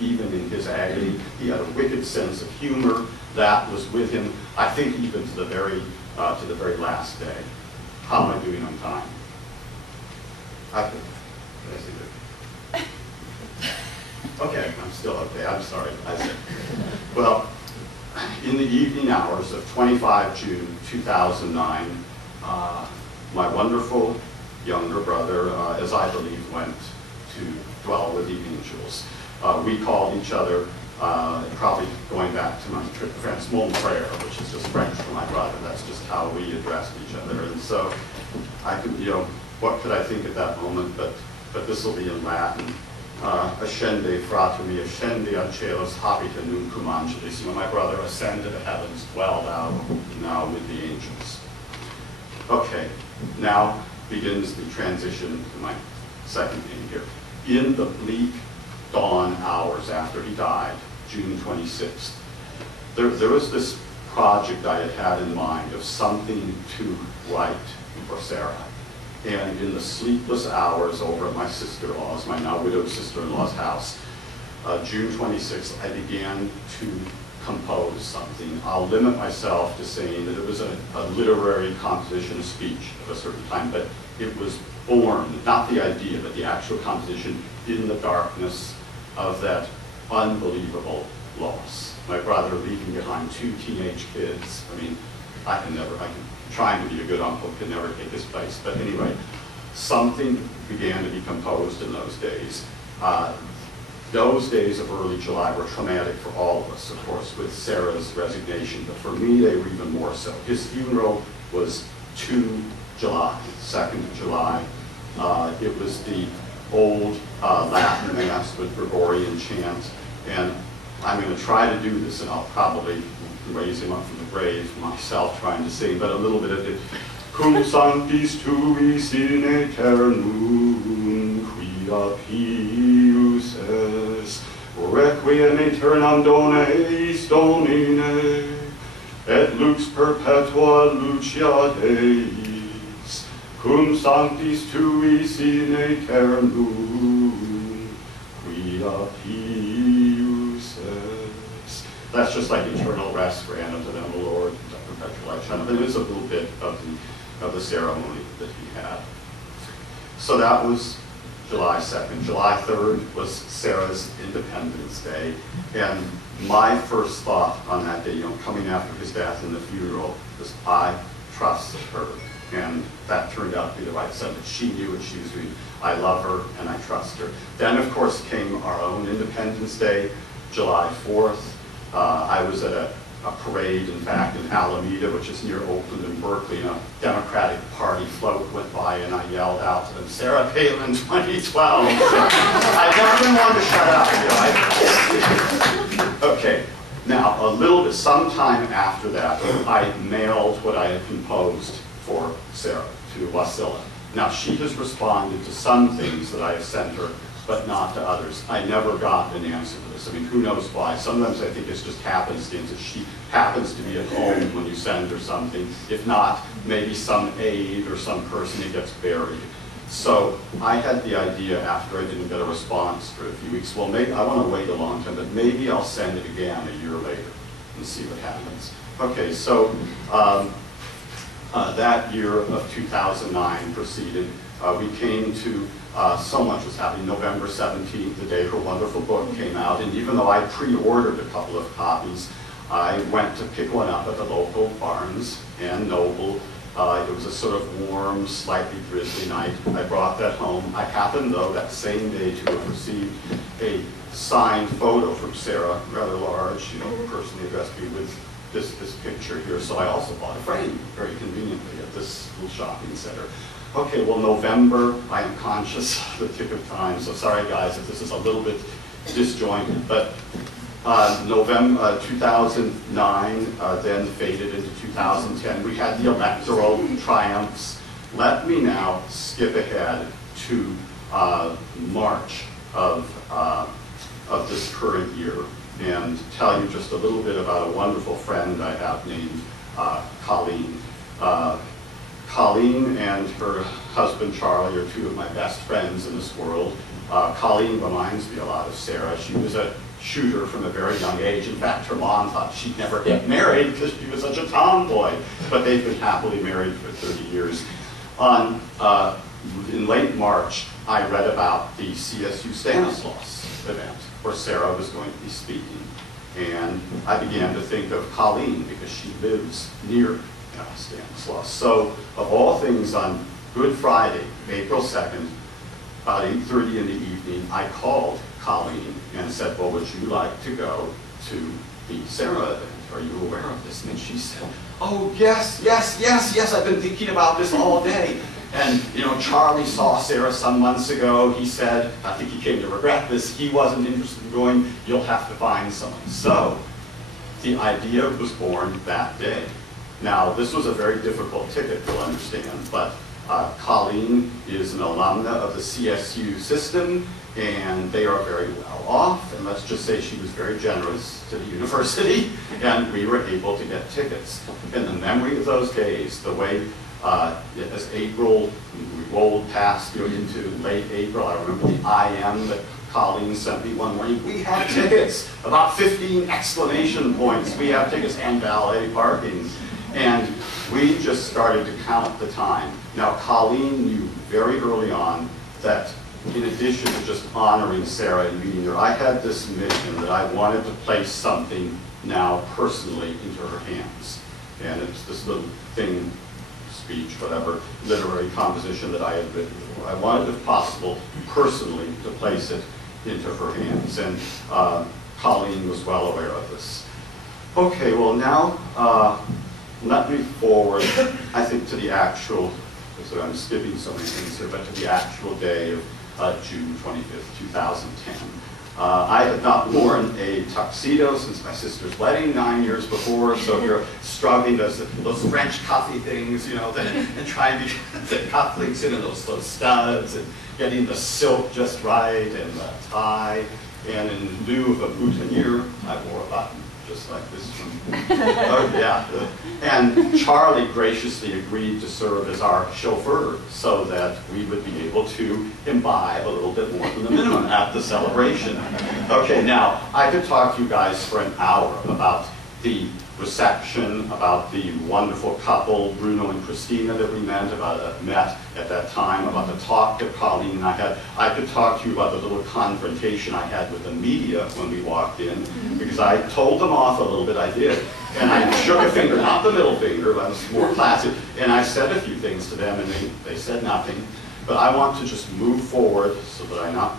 even in his agony. He had a wicked sense of humor that was with him, I think, even to the very last day. How am I doing on time? Did I see that? Okay, I'm still okay. I'm sorry. I said, well, in the evening hours of 25 June 2009, my wonderful younger brother, as I believe, went to dwell with the angels. We called each other, probably going back to my trip to France, mon frère, which is just French for my brother. That's just how we addressed each other. And so I could, what could I think at that moment, but this will be in Latin. Ascende, fratemi, ascendi al celos, habita nunquam angelis. When my brother ascended to the heavens, dwell thou now with the angels. Okay, now begins the transition to my second theme here. In the bleak dawn hours after he died, June 26th, there was this project I had in mind of something to write for Sarah. And in the sleepless hours over at my sister-in-law's, my now widowed sister-in-law's house, June 26th, I began to compose something. I'll limit myself to saying that it was a literary composition, a speech of a certain time, but it was born, not the idea, but the actual composition in the darkness of that unbelievable loss. My brother leaving behind 2 teenage kids. I mean, trying to be a good uncle could never take his place. But anyway, something began to be composed in those days. Those days of early July were traumatic for all of us, of course, with Sarah's resignation, but for me, they were even more so. His funeral was 2 July, 2nd of July. It was the old Latin Mass with Gregorian chant, and I'm going to try to do this, and I'll probably raise him up from the grave myself trying to sing, but a little bit of it. Cum sanctis tuis in aeternum, quia pius es, requiem aeternam dones Domine, et lux perpetua lucia Deis, cum sanctis tuis in aeternum, quia pius es. That's just like eternal rest grant unto them, O Lord, perpetual life. But it is a little bit of the ceremony that he had. So that was July 2nd. July 3rd was Sarah's Independence Day. And my first thought on that day, coming after his death and the funeral, was I trust her. And that turned out to be the right sentence. She knew what she was doing. I love her and I trust her. Then, of course, came our own Independence Day, July 4th. I was at a parade, in fact, in Alameda, which is near Oakland and Berkeley, and a Democratic Party float went by, and I yelled out to them, "Sarah Palin 2012." I've never been one to shut up. Okay, now a little bit, sometime after that, I mailed what I had composed for Sarah to Wasilla. Now she has responded to some things that I have sent her, but not to others. I never got an answer to this. I mean, who knows why? Sometimes I think it's just happenstance. If she happens to be at home when you send her something. If not, maybe some aide or some person who gets buried. So I had the idea after I didn't get a response for a few weeks, well, maybe I want to wait a long time, but maybe I'll send it again a year later and see what happens. Okay, so that year of 2009 proceeded. We came to so much was happening. November 17th, the day her wonderful book came out, and even though I pre-ordered a couple of copies, I went to pick one up at the local Barnes and Noble. It was a sort of warm, slightly drizzly night. I brought that home. I happened, though, that same day to have received a signed photo from Sarah, rather large, personally addressed me with this picture here. So I also bought a frame, very conveniently, at this little shopping center. Okay, well, November, I am conscious of the tick of time, so sorry guys if this is a little bit disjointed, but November 2009 then faded into 2010. We had the electoral triumphs. Let me now skip ahead to March of this current year and tell you just a little bit about a wonderful friend I have named Colleen. Colleen and her husband Charlie are two of my best friends in this world. Colleen reminds me a lot of Sarah. She was a shooter from a very young age. In fact, her mom thought she'd never get married because she was such a tomboy. But they've been happily married for 30 years. In late March, I read about the CSU Stanislaus event where Sarah was going to be speaking. And I began to think of Colleen because she lives near Stanislaus. So, of all things, on Good Friday, April 2nd, about 8:30 in the evening, I called Colleen and said, well, would you like to go to the Sarah event? Are you aware of this? And she said, oh, yes, yes, yes, yes, I've been thinking about this all day. And, you know, Charlie saw Sarah some months ago. He said, I think he came to regret this, he wasn't interested in going, you'll have to find someone. So, the idea was born that day. Now, this was a very difficult ticket, you'll understand, but Colleen is an alumna of the CSU system, and they are very well off, and let's just say she was very generous to the university, and we were able to get tickets. In the memory of those days, the way as April, we rolled past into late April, I remember the IM that Colleen sent me one morning, we have tickets, about 15 exclamation points, we have tickets and valet parking. And we just started to count the time. Now, Colleen knew very early on that in addition to just honoring Sarah and meeting her, I had this mission that I wanted to place something now personally into her hands. And it's this little thing, speech, whatever, literary composition that I had written for. I wanted, if possible, personally to place it into her hands. And Colleen was well aware of this. Okay, well now, let me forward, I think, to the actual, so I'm skipping so many things here, but to the actual day of June 25th, 2010. I had not worn a tuxedo since my sister's wedding 9 years before, so you're struggling those French cuffy things, you know, and trying to get the cufflinks in and those studs, and getting the silk just right, and the tie, and in lieu of a boutonniere, I wore a button, just like this one. Oh, yeah. And Charlie graciously agreed to serve as our chauffeur so that we would be able to imbibe a little bit more than the minimum at the celebration. Okay, now, I could talk to you guys for an hour about the reception, about the wonderful couple, Bruno and Christina, that we met at that time, about the talk that Colleen and I had. I could talk to you about the little confrontation I had with the media when we walked in, because I told them off a little bit, I did. And I shook a finger, not the middle finger, but I was more classic. And I said a few things to them, and they said nothing. But I want to just move forward so that I not,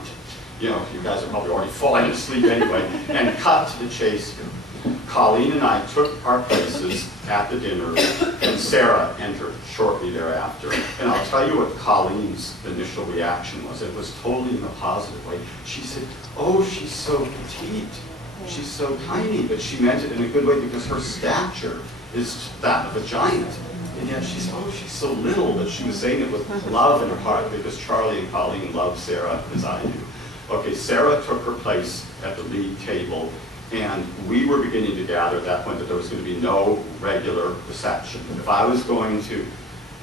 you know, you guys are probably already falling asleep anyway, and cut to the chase here. Colleen and I took our places at the dinner, and Sarah entered shortly thereafter. And I'll tell you what Colleen's initial reaction was. It was totally in a positive way. She said, oh, she's so petite. She's so tiny, but she meant it in a good way because her stature is that of a giant. And yet she's, oh, she's so little, but she was saying it with love in her heart because Charlie and Colleen love Sarah as I do. Okay, Sarah took her place at the lead table, and we were beginning to gather at that point that there was going to be no regular reception. If I was going to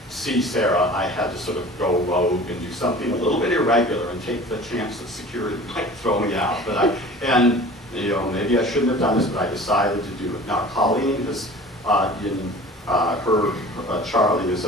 see Sarah, I had to sort of go rogue and do something a little bit irregular and take the chance that security might throw me out. But and you know, maybe I shouldn't have done this, but I decided to do it. Now, Colleen is Charlie is